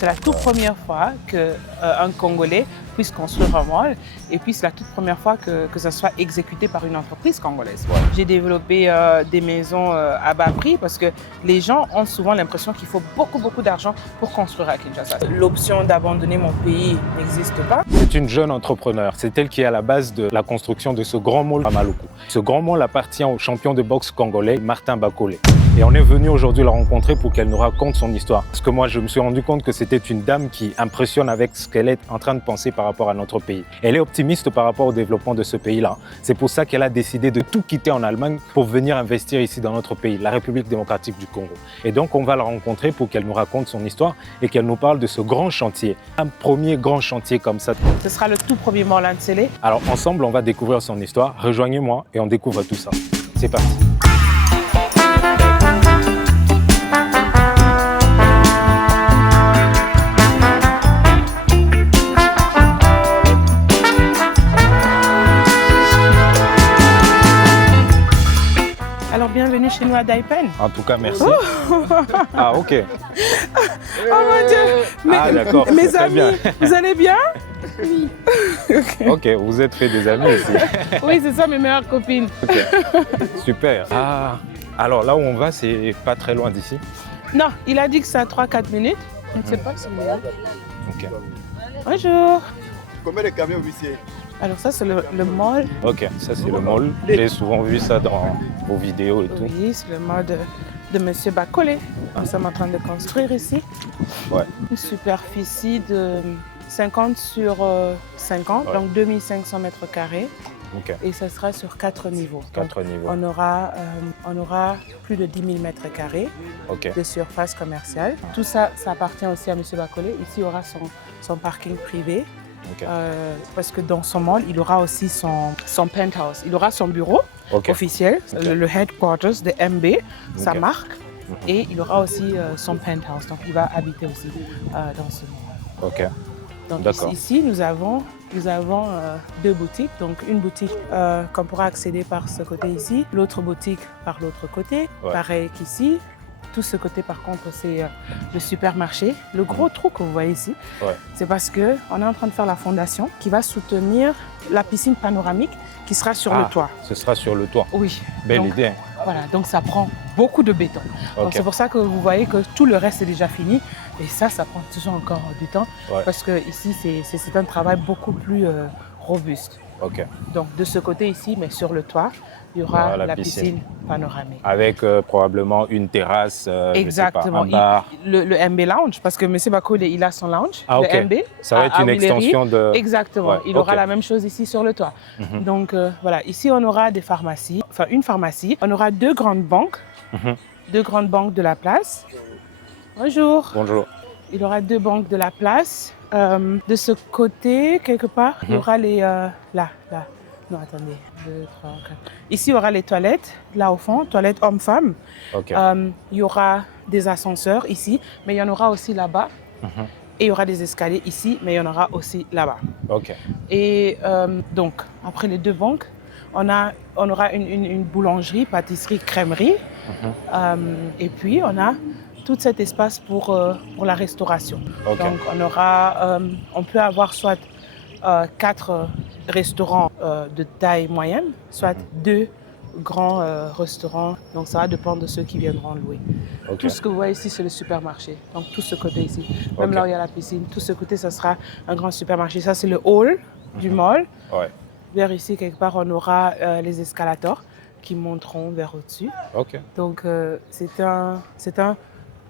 C'est la toute première fois qu'un Congolais puisse construire un mall et puis c'est la toute première fois que ça soit exécuté par une entreprise congolaise. Ouais. J'ai développé des maisons à bas prix parce que les gens ont souvent l'impression qu'il faut beaucoup d'argent pour construire à Kinshasa. L'option d'abandonner mon pays n'existe pas. C'est une jeune entrepreneur. C'est elle qui est à la base de la construction de ce grand mall à Maluku. Ce grand mall appartient au champion de boxe congolais Martin Bakole. Et on est venu aujourd'hui la rencontrer pour qu'elle nous raconte son histoire. Parce que moi, je me suis rendu compte que c'était une dame qui impressionne avec ce qu'elle est en train de penser par rapport à notre pays. Elle est optimiste par rapport au développement de ce pays-là. C'est pour ça qu'elle a décidé de tout quitter en Allemagne pour venir investir ici dans notre pays, la République démocratique du Congo. Et donc, on va la rencontrer pour qu'elle nous raconte son histoire et qu'elle nous parle de ce grand chantier. Un premier grand chantier comme ça. Ce sera le tout premier mall à Nsele. Alors, ensemble, on va découvrir son histoire. Rejoignez-moi et on découvre tout ça. C'est parti. Alors, bienvenue chez nous à Daipen. En tout cas, merci. Oh. Ah, ok. Oh mon Dieu. Ah, d'accord. Mes amis, bien. Vous allez bien? Oui. Ok, vous êtes fait des amis ici. Oui, c'est ça, mes meilleures copines. Okay. Super. Ah, alors là où on va, c'est pas très loin d'ici. Non, il a dit que c'est à 3-4 minutes. Je ne sais pas si c'est là. Ok. Bonjour. Combien de camions huissiers? Alors ça, c'est le mall. Ok, ça c'est le mall. J'ai souvent vu ça dans vos vidéos et tout. Oui, c'est le mall de M. Bakole. Nous sommes en train de construire ici. Ouais. Une superficie de 50 sur 50, ouais. Donc 2500 mètres carrés. Okay. Et ça sera sur 4 niveaux. 4 niveaux. On aura plus de 10 000 mètres carrés de surface commerciale. Tout ça, ça appartient aussi à M. Bakole. Ici, il aura son parking privé. Okay. Parce que dans son mall, il aura aussi son penthouse. Il aura son bureau officiel, le headquarters de MB, sa marque. Et il aura aussi son penthouse. Donc, il va habiter aussi dans ce mall. Ok. Donc ici, nous avons 2 boutiques. Donc une boutique qu'on pourra accéder par ce côté ici, l'autre boutique par l'autre côté, pareil qu'ici. Tout ce côté, par contre, c'est le supermarché. Le gros trou que vous voyez ici, c'est parce qu'on est en train de faire la fondation qui va soutenir la piscine panoramique qui sera sur le toit. Ce sera sur le toit. Oui. Belle idée. Voilà, donc ça prend beaucoup de béton. Donc c'est pour ça que vous voyez que tout le reste est déjà fini. Et ça prend toujours encore du temps parce que ici, c'est un travail beaucoup plus robuste. Ok. Donc de ce côté ici, mais sur le toit, il y aura la piscine panoramique. Avec probablement une terrasse, exactement. Je sais pas, un bar. Le MB Lounge, parce que M. Bakole, il a son lounge, le MB. Ça va être une extension de... Exactement. Il aura la même chose ici sur le toit. Donc voilà, ici on aura des pharmacies, enfin une pharmacie. On aura 2 grandes banques, 2 grandes banques de la place. Bonjour. Bonjour. Il aura 2 banques de la place. De ce côté, quelque part, il y aura les... là. Non, attendez. 2, 3, 4. Ici, il y aura les toilettes, là au fond, toilettes hommes-femmes. Il y aura des ascenseurs ici, mais il y en aura aussi là-bas. Et il y aura des escaliers ici, mais il y en aura aussi là-bas. Et donc, après les 2 banques, on aura une boulangerie, pâtisserie, crèmerie. Et puis, on a tout cet espace pour la restauration. Donc, on peut avoir soit 4 restaurants de taille moyenne, soit 2 grands restaurants. Donc, ça va dépendre de ceux qui viendront louer. Tout ce que vous voyez ici, c'est le supermarché. Donc, tout ce côté ici, même là où il y a la piscine, tout ce côté, ça sera un grand supermarché. Ça, c'est le hall du mall. Vers ici, quelque part, on aura les escalators qui monteront vers au-dessus. Donc, c'est un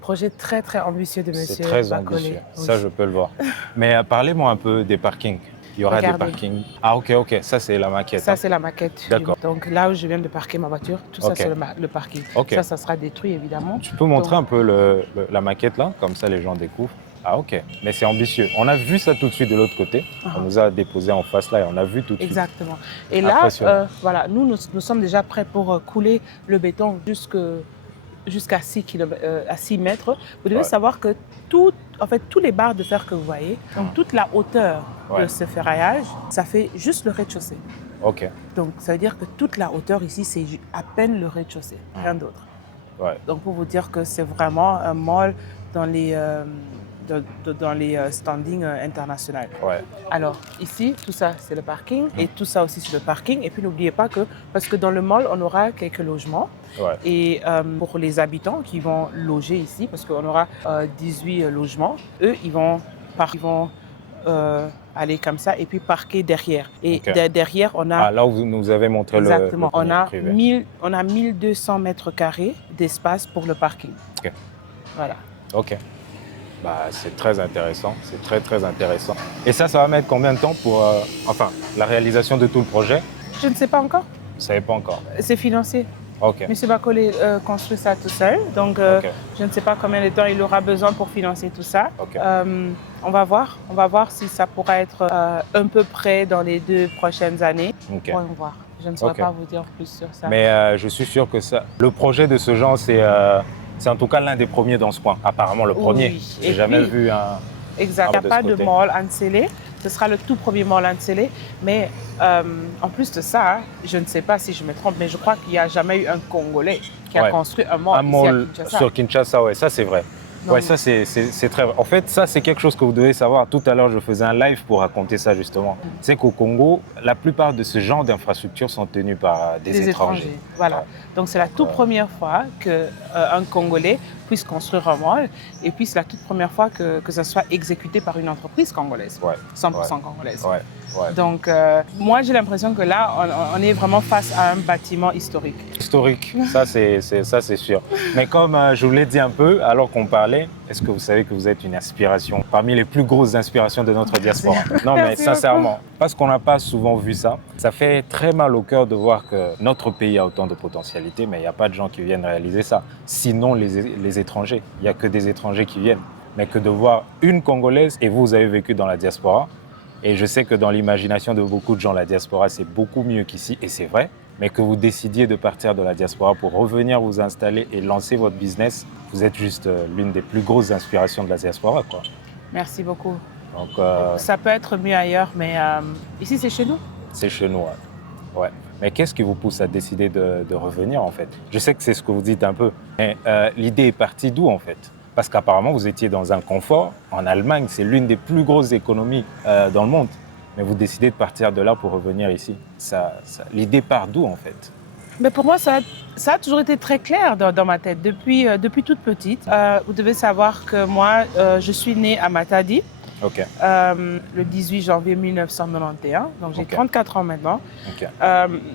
projet très, très ambitieux de M. C'est très Bakole. ambitieux, ça je peux le voir. Mais parlez-moi un peu des parkings. Il y aura des parkings. Ah ok, ça c'est la maquette. Ça c'est la maquette. D'accord. Donc là où je viens de parquer ma voiture, tout ça c'est le parking. Ça sera détruit évidemment. Tu peux montrer un peu la maquette là, comme ça les gens découvrent. Ah ok, mais c'est ambitieux. On a vu ça tout de suite de l'autre côté. On nous a déposé en face là et on a vu tout de suite. Exactement. Et là, voilà, nous sommes déjà prêts pour couler le béton jusqu'à 6 mètres. Vous devez savoir que tous les barres de fer que vous voyez, donc toute la hauteur de ce ferraillage, ça fait juste le rez-de-chaussée. Donc ça veut dire que toute la hauteur ici, c'est à peine le rez-de-chaussée, rien d'autre. Donc pour vous dire que c'est vraiment un mall dans dans les standings internationaux. Ouais. Alors, ici, tout ça, c'est le parking. Et tout ça aussi, c'est le parking. Et puis, n'oubliez pas que, parce que dans le mall, on aura quelques logements. Ouais. Et pour les habitants qui vont loger ici, parce qu'on aura 18 logements, eux, ils vont aller comme ça et puis parquer derrière. Et derrière, on a... Ah, là où vous nous avez montré exactement, le privé. On a 1200 mètres carrés d'espace pour le parking. Ok. Voilà. Ok. Bah, c'est très intéressant, c'est très très intéressant. Et ça va mettre combien de temps pour la réalisation de tout le projet? Je ne sais pas encore. Vous ne savez pas encore? C'est financé. Ok. Monsieur Bacolé construit ça tout seul, donc je ne sais pas combien de temps il aura besoin pour financer tout ça. Okay. On va voir si ça pourra être un peu près dans les 2 prochaines années. Okay. On va voir. Je ne saurais pas vous dire plus sur ça. Mais je suis sûr que le projet de ce genre, c'est en tout cas l'un des premiers dans ce coin. Apparemment le premier. Oui. J'ai jamais vu un... Exact. Il n'y a pas de mall à Nsélé. Ce sera le tout premier mall à Nsélé. Mais en plus de ça, je ne sais pas si je me trompe, mais je crois qu'il n'y a jamais eu un Congolais qui a construit un mall, ici à Kinshasa. Sur Kinshasa, ouais, ça c'est vrai. Donc, ouais, ça c'est très vrai. En fait, ça c'est quelque chose que vous devez savoir. Tout à l'heure, je faisais un live pour raconter ça justement. C'est qu'au Congo, la plupart de ce genre d'infrastructures sont tenues par des étrangers. Voilà. Ouais. Donc c'est la toute première fois qu'un Congolais puisse construire un mall. Et puis c'est la toute première fois que ça soit exécuté par une entreprise congolaise. Ouais. 100% congolaise. Ouais. Ouais. Donc moi j'ai l'impression que là, on est vraiment face à un bâtiment historique. Historique, ça c'est sûr. Mais comme je vous l'ai dit un peu, alors qu'on parlait, est-ce que vous savez que vous êtes une inspiration, parmi les plus grosses inspirations de notre diaspora? Non, mais sincèrement, parce qu'on n'a pas souvent vu ça. Ça fait très mal au cœur de voir que notre pays a autant de potentialités, mais il n'y a pas de gens qui viennent réaliser ça. Sinon, les étrangers, il n'y a que des étrangers qui viennent. Mais que de voir une Congolaise, et vous avez vécu dans la diaspora, et je sais que dans l'imagination de beaucoup de gens, la diaspora, c'est beaucoup mieux qu'ici, et c'est vrai, mais que vous décidiez de partir de la diaspora pour revenir vous installer et lancer votre business, vous êtes juste l'une des plus grosses inspirations de la diaspora, quoi. Merci beaucoup. Donc, ça peut être mieux ailleurs, mais ici, c'est chez nous. C'est chez nous, ouais. Mais qu'est-ce qui vous pousse à décider de revenir, en fait? Je sais que c'est ce que vous dites un peu, mais l'idée est partie d'où, en fait? Parce qu'apparemment, vous étiez dans un confort. En Allemagne, c'est l'une des plus grosses économies dans le monde. Mais vous décidez de partir de là pour revenir ici. L'idée part d'où, en fait? Mais pour moi, ça a toujours été très clair dans ma tête. Depuis toute petite, vous devez savoir que moi, je suis née à Matadi. Okay. Le 18 janvier 1991, donc j'ai 34 ans maintenant. Okay.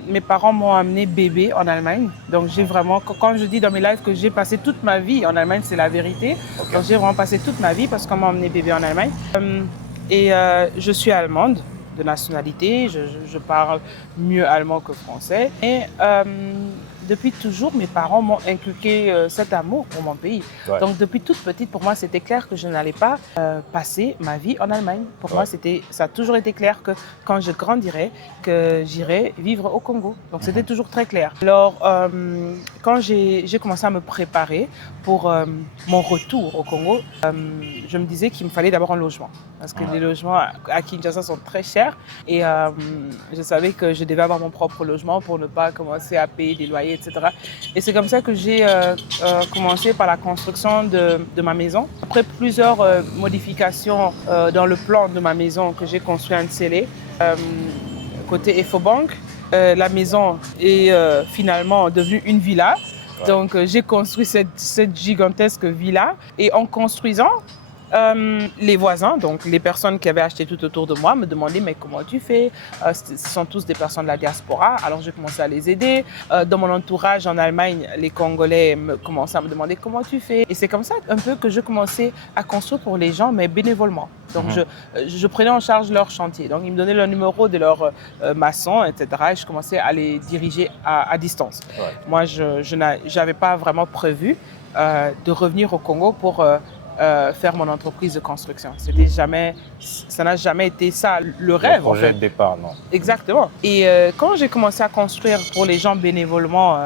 Mes parents m'ont amené bébé en Allemagne, donc j'ai vraiment, quand je dis dans mes lives que j'ai passé toute ma vie en Allemagne, c'est la vérité. Okay. Donc j'ai vraiment passé toute ma vie parce qu'on m'a emmené bébé en Allemagne. Je suis allemande de nationalité, je parle mieux allemand que français. Et depuis toujours, mes parents m'ont inculqué cet amour pour mon pays. Ouais. Donc, depuis toute petite, pour moi, c'était clair que je n'allais pas passer ma vie en Allemagne. Pour moi, ça a toujours été clair que quand je grandirais, que j'irais vivre au Congo. Donc, c'était toujours très clair. Alors, quand j'ai commencé à me préparer pour mon retour au Congo, je me disais qu'il me fallait d'abord un logement. Parce que les logements à Kinshasa sont très chers. Et je savais que je devais avoir mon propre logement pour ne pas commencer à payer des loyers, etc. Et c'est comme ça que j'ai commencé par la construction de ma maison. Après plusieurs modifications dans le plan de ma maison que j'ai construit à Nsélé, côté Efobank, la maison est finalement devenue une villa. Ouais. Donc j'ai construit cette gigantesque villa. Et en construisant, les voisins, donc les personnes qui avaient acheté tout autour de moi, me demandaient mais comment tu fais? Ce sont tous des personnes de la diaspora, alors j'ai commencé à les aider. Dans mon entourage en Allemagne, les Congolais commençaient à me demander comment tu fais. Et c'est comme ça un peu que je commençais à construire pour les gens, mais bénévolement. Donc je prenais en charge leur chantier. Donc ils me donnaient le numéro de leur maçon, etc. Et je commençais à les diriger à distance. Ouais. Moi, je n'avais pas vraiment prévu de revenir au Congo pour faire mon entreprise de construction. Ça n'a jamais été ça, le rêve. Le projet de départ, non? Exactement. Et quand j'ai commencé à construire pour les gens bénévolement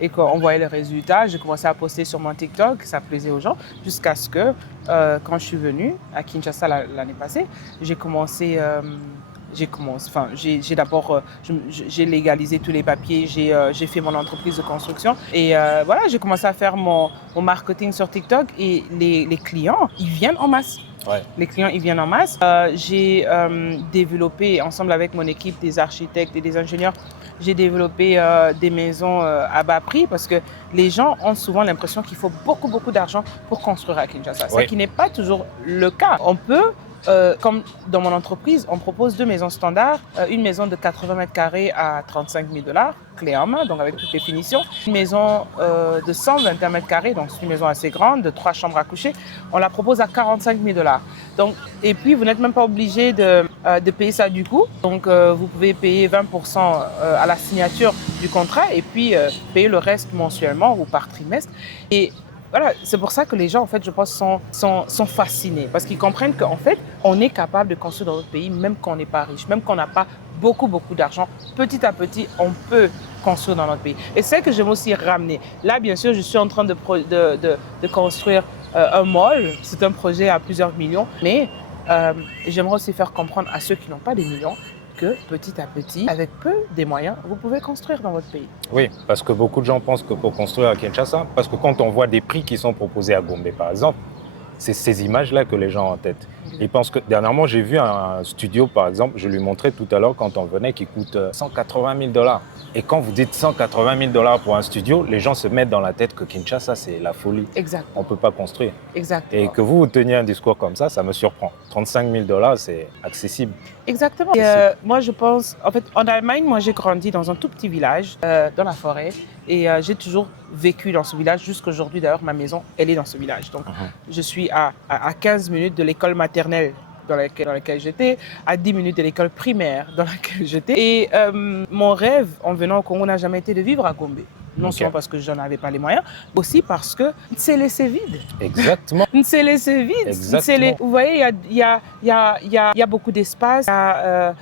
et qu'on voyait les résultats, j'ai commencé à poster sur mon TikTok, ça plaisait aux gens, jusqu'à ce que, quand je suis venue à Kinshasa l'année passée, j'ai d'abord légalisé tous les papiers, j'ai fait mon entreprise de construction et voilà, j'ai commencé à faire mon marketing sur TikTok et les clients, ils viennent en masse. Ouais. Les clients, ils viennent en masse. J'ai développé, ensemble avec mon équipe des architectes et des ingénieurs, j'ai développé des maisons à bas prix parce que les gens ont souvent l'impression qu'il faut beaucoup d'argent pour construire à Kinshasa. Oui. Ce qui n'est pas toujours le cas. On peut, comme dans mon entreprise, on propose 2 maisons standards. Une maison de 80 mètres carrés à 35 000 $, clé en main, donc avec toutes les finitions. Une maison de 121 mètres carrés, donc c'est une maison assez grande, de 3 chambres à coucher. On la propose à 45 000 $. Donc, et puis, vous n'êtes même pas obligé de payer ça du coup. Donc, vous pouvez payer 20% à la signature du contrat et puis payer le reste mensuellement ou par trimestre. Et voilà, c'est pour ça que les gens, en fait, je pense, sont fascinés parce qu'ils comprennent qu'en fait, on est capable de construire dans notre pays, même quand on n'est pas riche, même quand on n'a pas beaucoup d'argent. Petit à petit, on peut construire dans notre pays. Et c'est ce que j'aime aussi ramener. Là, bien sûr, je suis en train de construire un mall. C'est un projet à plusieurs millions, mais j'aimerais aussi faire comprendre à ceux qui n'ont pas des millions que petit à petit, avec peu des moyens, vous pouvez construire dans votre pays. Oui, parce que beaucoup de gens pensent que pour construire à Kinshasa, parce que quand on voit des prix qui sont proposés à Gombe, par exemple, c'est ces images-là que les gens ont en tête. Ils pensent que, dernièrement, j'ai vu un studio, par exemple, je lui montrais tout à l'heure quand on venait, qui coûte 180 000 $. Et quand vous dites 180 000 $ pour un studio, les gens se mettent dans la tête que Kinshasa, c'est la folie. Exact. On ne peut pas construire. Exactement. Et que vous teniez un discours comme ça me surprend. 35 000 $, c'est accessible. Exactement. Et, moi, je pense, en fait, en Allemagne, moi, j'ai grandi dans un tout petit village, dans la forêt. Et j'ai toujours vécu dans ce village. Jusqu'aujourd'hui, d'ailleurs, ma maison, elle est dans ce village. Donc, je suis à 15 minutes de l'école maternelle dans laquelle j'étais, à 10 minutes de l'école primaire dans laquelle j'étais. Et mon rêve, en venant au Congo, n'a jamais été de vivre à Gombe. Non seulement parce que je n'en avais pas les moyens, aussi parce que c'est laissé vide. Exactement. C'est laissé vide. Exactement. Vous voyez, il y a beaucoup d'espace, il y a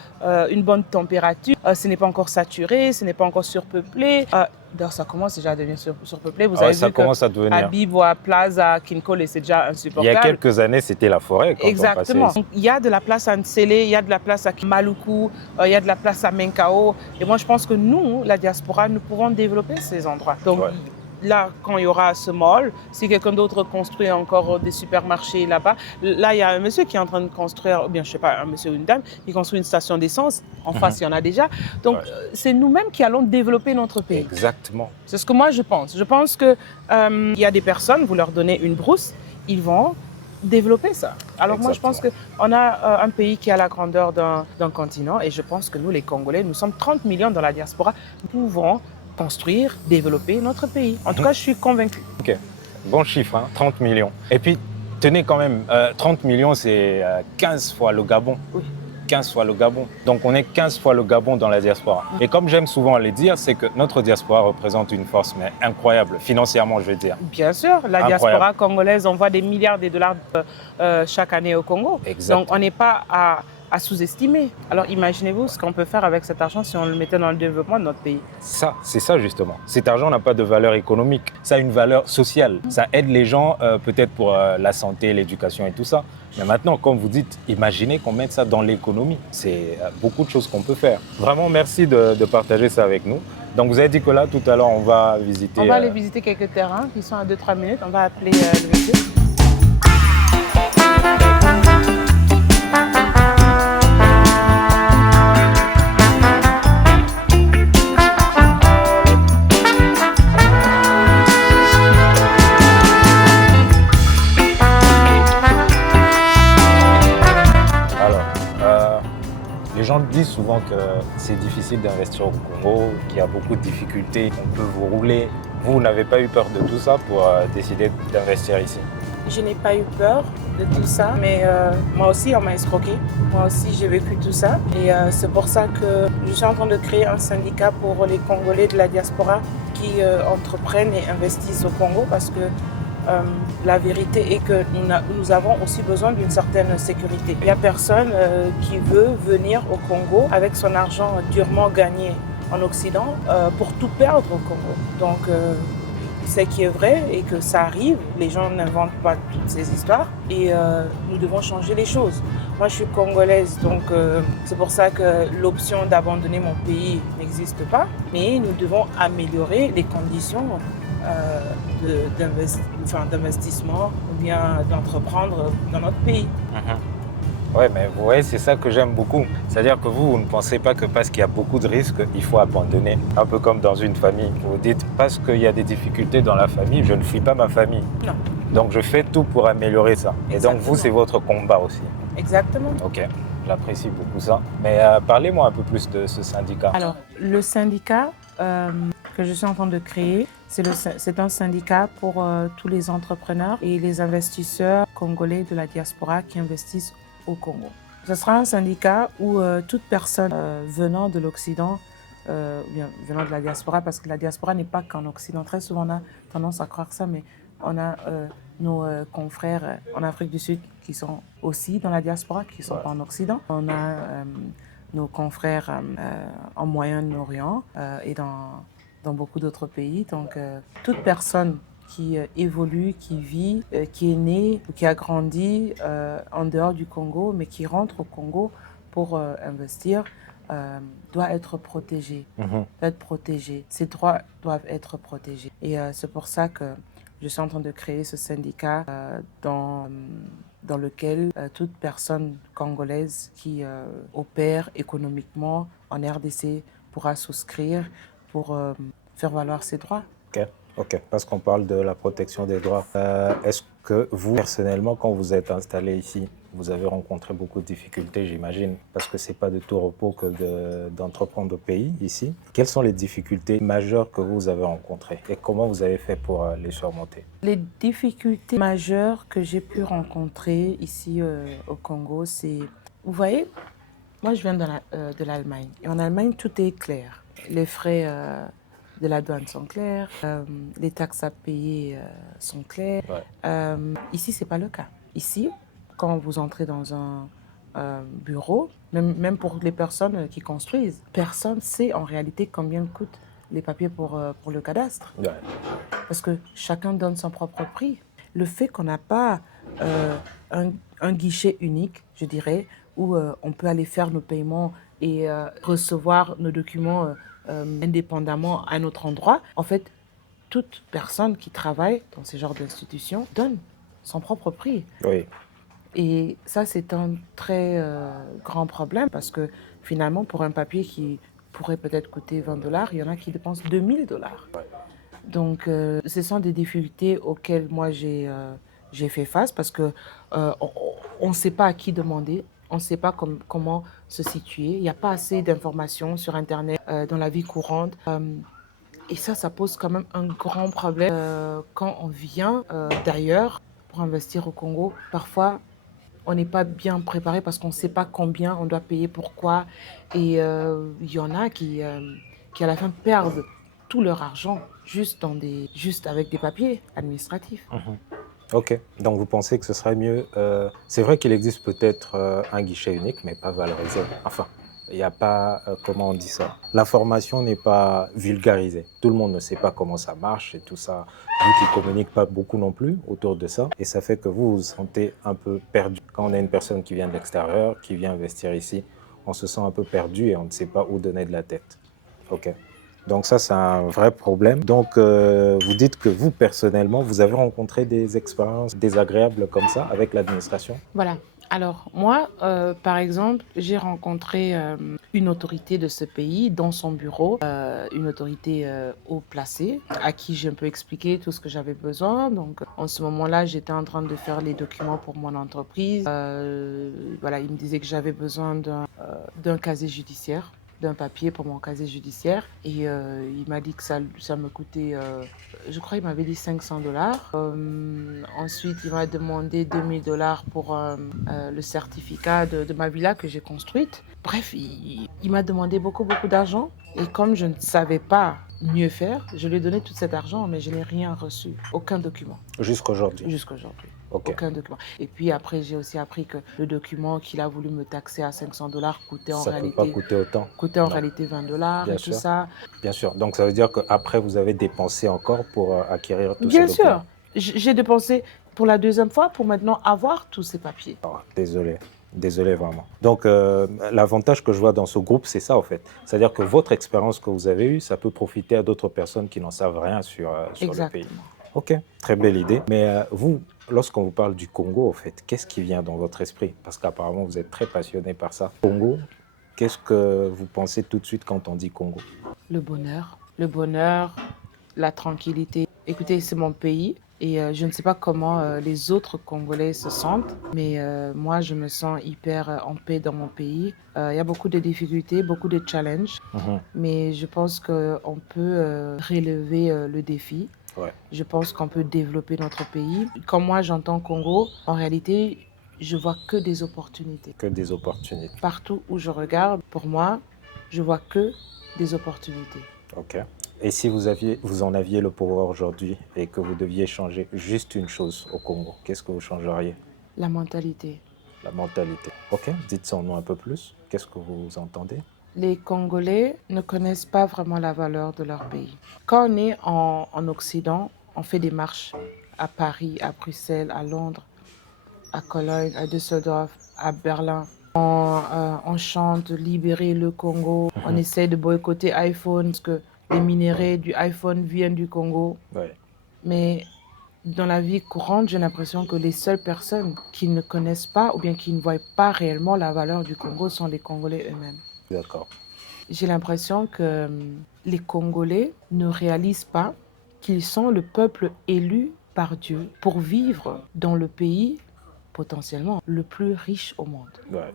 une bonne température, ce n'est pas encore saturé, ce n'est pas encore surpeuplé. D'ailleurs, ça commence déjà à devenir surpeuplé. Vous avez ça vu commence à devenir. À Bibo, Plaza, Kinkole, c'est déjà insupportable. Il y a quelques années, c'était la forêt. Quand exactement. On passait. Donc, il y a de la place à Nsele, il y a de la place à Maluku, il y a de la place à Menkao. Et moi, je pense que nous, la diaspora, nous pouvons développer ces endroits. Donc, là, quand il y aura ce mall, si quelqu'un d'autre construit encore des supermarchés là-bas, là, il y a un monsieur qui est en train de construire, ou bien je ne sais pas, un monsieur ou une dame, qui construit une station d'essence. En face, il y en a déjà. Donc, c'est nous-mêmes qui allons développer notre pays. Exactement. C'est ce que moi, je pense. Je pense qu'il y a des personnes, vous leur donnez une brousse, ils vont développer ça. Alors exactement. Moi, je pense qu'on a un pays qui a la grandeur d'un continent et je pense que nous, les Congolais, nous sommes 30 millions dans la diaspora. Nous pouvons construire, développer notre pays. En tout cas, je suis convaincu. Ok, bon chiffre, hein, 30 millions. Et puis, tenez quand même, 30 millions, c'est 15 fois le Gabon. Oui. 15 fois le Gabon. Donc, on est 15 fois le Gabon dans la diaspora. Et comme j'aime souvent le dire, c'est que notre diaspora représente une force mais incroyable, financièrement, je veux dire. Bien sûr, la diaspora congolaise envoie des milliards de dollars chaque année au Congo. Exactement. Donc, on n'est pas à sous-estimer. Alors imaginez-vous ce qu'on peut faire avec cet argent si on le mettait dans le développement de notre pays. Ça, c'est ça justement. Cet argent n'a pas de valeur économique, ça a une valeur sociale. Ça aide les gens peut-être pour la santé, l'éducation et tout ça. Mais maintenant, comme vous dites, imaginez qu'on mette ça dans l'économie. C'est beaucoup de choses qu'on peut faire. Vraiment, merci de partager ça avec nous. Donc vous avez dit que là, tout à l'heure, on va visiter... On va aller visiter quelques terrains qui sont à 2-3 minutes. On va appeler le monsieur. Les gens disent souvent que c'est difficile d'investir au Congo, qu'il y a beaucoup de difficultés, qu'on peut vous rouler. Vous n'avez pas eu peur de tout ça pour décider d'investir ici? Je n'ai pas eu peur de tout ça, mais moi aussi on m'a escroqué. Moi aussi j'ai vécu tout ça et c'est pour ça que je suis en train de créer un syndicat pour les Congolais de la diaspora qui entreprennent et investissent au Congo parce que la vérité est que nous avons aussi besoin d'une certaine sécurité. Il n'y a personne qui veut venir au Congo avec son argent durement gagné en Occident pour tout perdre au Congo. Donc, ce qui est vrai et que ça arrive, les gens n'inventent pas toutes ces histoires et nous devons changer les choses. Moi, je suis congolaise, donc c'est pour ça que l'option d'abandonner mon pays n'existe pas. Mais nous devons améliorer les conditions d'investissement ou bien d'entreprendre dans notre pays. Ouais, mais vous voyez, c'est ça que j'aime beaucoup. C'est-à-dire que vous ne pensez pas que parce qu'il y a beaucoup de risques, il faut abandonner. Un peu comme dans une famille. Vous dites, parce qu'il y a des difficultés dans la famille, je ne fuis pas ma famille. Non. Donc je fais tout pour améliorer ça. Et donc Exactement. vous, c'est votre combat aussi. Exactement. Ok, j'apprécie beaucoup ça. Mais parlez-moi un peu plus de ce syndicat. Alors, le syndicat que je suis en train de créer, c'est un syndicat pour tous les entrepreneurs et les investisseurs congolais de la diaspora qui investissent au Congo. Ce sera un syndicat où toute personne venant de l'Occident, ou bien venant de la diaspora, parce que la diaspora n'est pas qu'en Occident. Très souvent, on a tendance à croire ça, mais on a nos confrères en Afrique du Sud qui sont aussi dans la diaspora, qui ne sont pas en Occident. On a nos confrères en Moyen-Orient et dans beaucoup d'autres pays. Donc, toute personne qui évolue, qui vit, qui est née ou qui a grandi en dehors du Congo, mais qui rentre au Congo pour investir, doit être protégée. Doit être protégée. Ses droits doivent être protégés. Et c'est pour ça que je suis en train de créer ce syndicat dans lequel toute personne congolaise qui opère économiquement en RDC pourra souscrire pour faire valoir ses droits. Ok, parce qu'on parle de la protection des droits. Est-ce que vous, personnellement, quand vous êtes installé ici, vous avez rencontré beaucoup de difficultés, j'imagine, parce que ce n'est pas de tout repos que d'entreprendre au pays, ici. Quelles sont les difficultés majeures que vous avez rencontrées et comment vous avez fait pour les surmonter? Les difficultés majeures que j'ai pu rencontrer ici au Congo, c'est... Vous voyez, moi je viens de l'Allemagne. Et en Allemagne, tout est clair. Les frais de la douane sont clairs, les taxes à payer sont claires. Ici, ce n'est pas le cas. Ici, quand vous entrez dans un bureau, même pour les personnes qui construisent, personne ne sait en réalité combien coûtent les papiers pour le cadastre. Parce que chacun donne son propre prix. Le fait qu'on n'a pas un guichet unique, je dirais, où on peut aller faire nos paiements et recevoir nos documents indépendamment à notre endroit, en fait, toute personne qui travaille dans ce genre d'institution donne son propre prix. Oui. Et ça, c'est un très grand problème parce que finalement, pour un papier qui pourrait peut-être coûter $20, il y en a qui dépensent $2000. Donc, ce sont des difficultés auxquelles moi j'ai fait face parce que on ne sait pas à qui demander. On ne sait pas comment se situer. Il n'y a pas assez d'informations sur Internet dans la vie courante. Et ça pose quand même un grand problème quand on vient d'ailleurs pour investir au Congo. Parfois, on n'est pas bien préparé parce qu'on ne sait pas combien on doit payer, pourquoi. Et il y en a qui à la fin perdent tout leur argent juste avec des papiers administratifs. Ok, donc vous pensez que ce serait mieux... c'est vrai qu'il existe peut-être un guichet unique, mais pas valorisé. Enfin, il n'y a pas... comment on dit ça? L'information n'est pas vulgarisée. Tout le monde ne sait pas comment ça marche et tout ça. Vous qui ne communiquez pas beaucoup non plus autour de ça. Et ça fait que vous vous sentez un peu perdu. Quand on a une personne qui vient de l'extérieur, qui vient investir ici, on se sent un peu perdu et on ne sait pas où donner de la tête. Ok. Donc ça, c'est un vrai problème. Donc, vous dites que vous, personnellement, vous avez rencontré des expériences désagréables comme ça avec l'administration? Voilà. Alors, moi, par exemple, j'ai rencontré une autorité de ce pays dans son bureau, une autorité haut placée, à qui j'ai un peu expliqué tout ce que j'avais besoin. Donc, en ce moment-là, j'étais en train de faire les documents pour mon entreprise. Voilà, il me disait que j'avais besoin d'un casier judiciaire, d'un papier pour mon casier judiciaire. Et il m'a dit que ça me coûtait, je crois qu'il m'avait dit $500. Ensuite, il m'a demandé $2000 pour le certificat de ma villa que j'ai construite. Bref, il m'a demandé beaucoup d'argent. Et comme je ne savais pas mieux faire, je lui ai donné tout cet argent, mais je n'ai rien reçu, aucun document. Jusqu'aujourd'hui? Jusqu'aujourd'hui. Okay. Aucun document. Et puis après, j'ai aussi appris que le document qu'il a voulu me taxer à $500 coûtait en réalité... Ça ne peut pas coûter autant. Coûtait en réalité $20 Bien et sûr. tout ça. Bien sûr. Donc ça veut dire qu'après, vous avez dépensé encore pour acquérir tout ça? Bien sûr. J'ai dépensé pour la deuxième fois pour maintenant avoir tous ces papiers. Oh, désolé. Désolé vraiment. Donc, l'avantage que je vois dans ce groupe, c'est ça, en fait. C'est-à-dire que votre expérience que vous avez eue, ça peut profiter à d'autres personnes qui n'en savent rien sur le pays. Exactement. Ok, très belle idée. Mais vous, lorsqu'on vous parle du Congo, en fait, qu'est-ce qui vient dans votre esprit? Parce qu'apparemment, vous êtes très passionné par ça. Congo, qu'est-ce que vous pensez tout de suite quand on dit Congo? Le bonheur, la tranquillité. Écoutez, c'est mon pays et je ne sais pas comment les autres Congolais se sentent, mais moi, je me sens hyper en paix dans mon pays. Il y a beaucoup de difficultés, beaucoup de challenges, Mhm. mais je pense qu'on peut relever le défi. Ouais, Je pense qu'on peut développer notre pays. Quand moi, j'entends Congo, en réalité, je vois que des opportunités. que des opportunités. Partout où je regarde, pour moi, je vois que des opportunités. Ok. Et si vous en aviez le pouvoir aujourd'hui et que vous deviez changer juste une chose au Congo, qu'est-ce que vous changeriez? La mentalité. La mentalité. Ok, dites en nous un peu plus. Qu'est-ce que vous entendez? Les Congolais ne connaissent pas vraiment la valeur de leur pays. Quand on est en Occident, on fait des marches à Paris, à Bruxelles, à Londres, à Cologne, à Düsseldorf, à Berlin. On chante libérer le Congo. On essaie de boycotter iPhone parce que les minéraux du iPhone viennent du Congo. Ouais, Mais dans la vie courante, j'ai l'impression que les seules personnes qui ne connaissent pas ou bien qui ne voient pas réellement la valeur du Congo sont les Congolais eux-mêmes. d'accord. J'ai l'impression que les Congolais ne réalisent pas qu'ils sont le peuple élu par Dieu pour vivre dans le pays potentiellement le plus riche au monde. Ouais,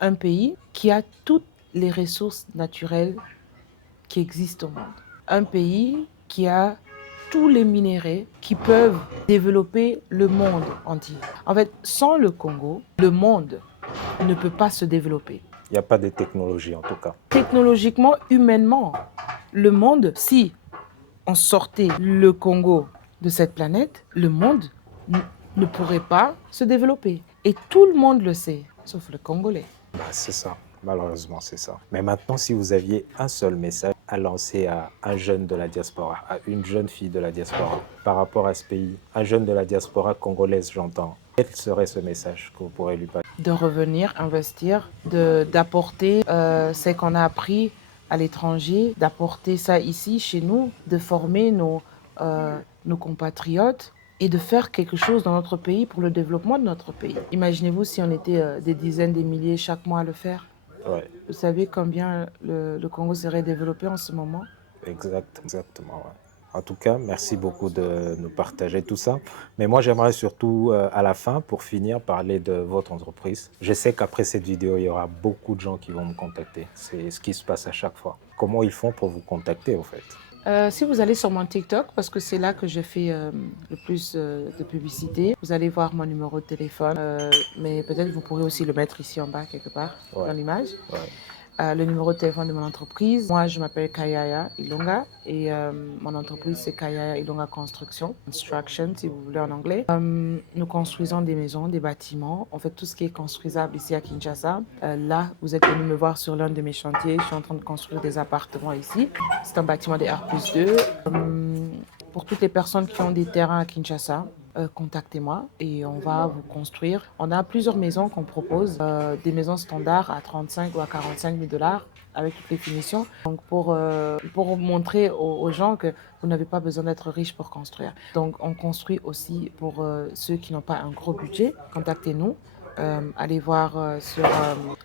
Un pays qui a toutes les ressources naturelles qui existent au monde. Un pays qui a tous les minéraux qui peuvent développer le monde entier. En fait, sans le Congo, le monde ne peut pas se développer. il n'y a pas de technologie en tout cas. Technologiquement, humainement, le monde, si on sortait le Congo de cette planète, le monde ne pourrait pas se développer. Et tout le monde le sait, sauf le Congolais. Bah, c'est ça, malheureusement c'est ça. Mais maintenant, si vous aviez un seul message à lancer à un jeune de la diaspora, à une jeune fille de la diaspora, par rapport à ce pays, un jeune de la diaspora congolaise, j'entends, quel serait ce message que vous pourrez lui passer? De revenir, investir, d'apporter ce qu'on a appris à l'étranger, d'apporter ça ici, chez nous, de former nos compatriotes et de faire quelque chose dans notre pays pour le développement de notre pays. Imaginez-vous si on était des dizaines, des milliers chaque mois à le faire. Ouais, Vous savez combien le Congo serait développé en ce moment? exactement. Ouais. En tout cas, merci beaucoup de nous partager tout ça. Mais moi, j'aimerais surtout, à la fin, pour finir, parler de votre entreprise. Je sais qu'après cette vidéo, il y aura beaucoup de gens qui vont me contacter. C'est ce qui se passe à chaque fois. Comment ils font pour vous contacter, au fait? Si vous allez sur mon TikTok, parce que c'est là que je fais le plus de publicité, vous allez voir mon numéro de téléphone, mais peut-être vous pourrez aussi le mettre ici en bas quelque part Ouais. dans l'image. Ouais. Le numéro de téléphone de mon entreprise. Moi, je m'appelle Kayaya Ilonga et mon entreprise, c'est Kayaya Ilonga Construction si vous voulez en anglais. Nous construisons des maisons, des bâtiments. On fait tout ce qui est construisable ici à Kinshasa. Là, vous êtes venu me voir sur l'un de mes chantiers. Je suis en train de construire des appartements ici. C'est un bâtiment des R+2. Pour toutes les personnes qui ont des terrains à Kinshasa, contactez-moi et on va vous construire. On a plusieurs maisons qu'on propose, des maisons standards à 35 ou à 45 000 $ avec toutes les finitions. Donc pour montrer aux gens que vous n'avez pas besoin d'être riche pour construire. Donc on construit aussi pour ceux qui n'ont pas un gros budget. Contactez-nous. Allez voir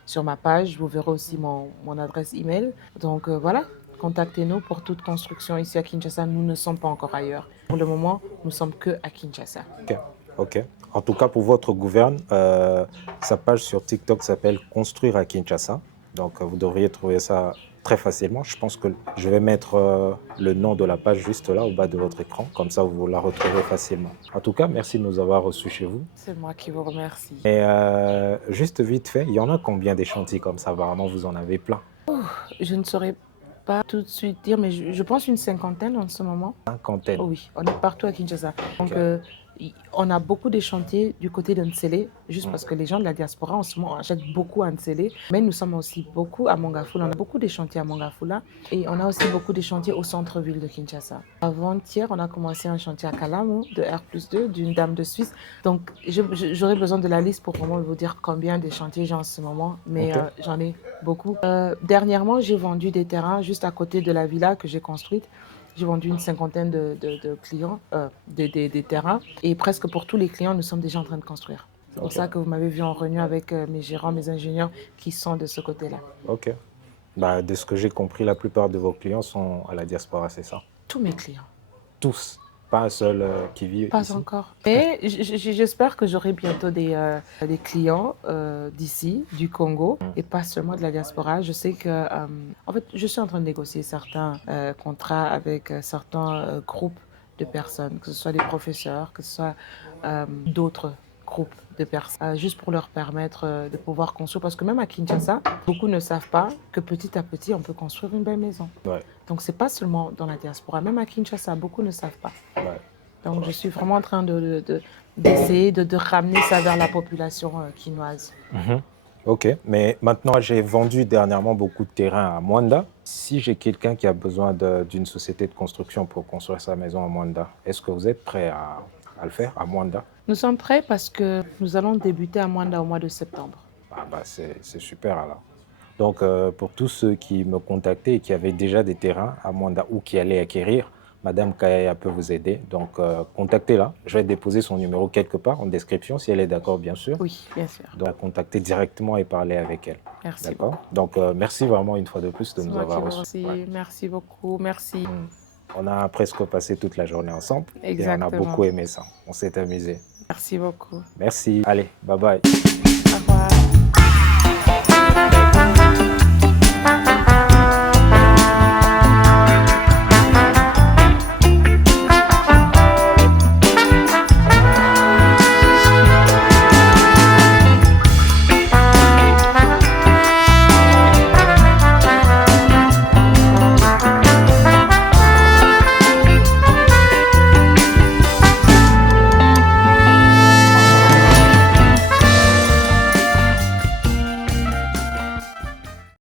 sur ma page, vous verrez aussi mon adresse email. Donc voilà. Contactez-nous pour toute construction ici à Kinshasa. Nous ne sommes pas encore ailleurs. Pour le moment, nous sommes que à Kinshasa. Ok, ok. En tout cas, pour votre gouverne, sa page sur TikTok s'appelle Construire à Kinshasa. Donc, vous devriez trouver ça très facilement. Je pense que je vais mettre le nom de la page juste là, au bas de votre écran. Comme ça, vous la retrouvez facilement. En tout cas, merci de nous avoir reçus chez vous. C'est moi qui vous remercie. Et juste vite fait, il y en a combien des chantiers comme ça? Apparemment, vous en avez plein. Je ne saurais pas tout de suite dire, mais je pense une cinquantaine en ce moment. Cinquantaine. Oh oui, on est partout à Kinshasa. Donc, Ok. On a beaucoup de chantiers du côté de Nsele, juste parce que les gens de la diaspora en ce moment achètent beaucoup à Nsele. Mais nous sommes aussi beaucoup à Mongafula. On a beaucoup de chantiers à Mongafula et on a aussi beaucoup de chantiers au centre-ville de Kinshasa. Avant-hier, on a commencé un chantier à Kalamu de R+2 d'une dame de Suisse. Donc, j'aurais besoin de la liste pour vraiment vous dire combien de chantiers j'ai en ce moment, mais j'en ai beaucoup. Dernièrement, j'ai vendu des terrains juste à côté de la villa que j'ai construite. J'ai vendu une cinquantaine de clients, des terrains. Et presque pour tous les clients, nous sommes déjà en train de construire. C'est pour ça que vous m'avez vu en réunion avec mes gérants, mes ingénieurs qui sont de ce côté-là. Ok. Bah, de ce que j'ai compris, la plupart de vos clients sont à la diaspora, c'est ça? Tous mes clients. Tous. Pas un seul qui vit Pas ici? encore. Mais j'espère que j'aurai bientôt des clients d'ici, du Congo, et pas seulement de la diaspora. Je sais que, en fait, je suis en train de négocier certains contrats avec certains groupes de personnes, que ce soit des professeurs, que ce soit d'autres groupes de personnes, juste pour leur permettre de pouvoir construire. Parce que même à Kinshasa, beaucoup ne savent pas que petit à petit, on peut construire une belle maison. Ouais. Donc, c'est pas seulement dans la diaspora. Même à Kinshasa, beaucoup ne savent pas. Ouais. Donc, je suis vraiment en train d'essayer de ramener ça vers la population quinoise. Ok, mais maintenant j'ai vendu dernièrement beaucoup de terrain à Mwanda. Si j'ai quelqu'un qui a besoin d'une société de construction pour construire sa maison à Mwanda, est-ce que vous êtes prêt à le faire à Mwanda? Nous sommes prêts parce que nous allons débuter à Mwanda au mois de septembre. Ah bah c'est super alors. Donc pour tous ceux qui me contactaient et qui avaient déjà des terrains à Mwanda ou qui allaient acquérir, Madame Kaya peut vous aider. Donc contactez-la. Je vais déposer son numéro quelque part en description si elle est d'accord bien sûr. Oui, bien sûr. Donc contacter directement et parler avec elle. Merci. D'accord. Donc merci vraiment une fois de plus de nous avoir reçus. Ouais. Merci beaucoup, merci. On a presque passé toute la journée ensemble. Exactement. Et on a beaucoup aimé ça. On s'est amusé. Merci beaucoup. Merci. Allez, bye bye.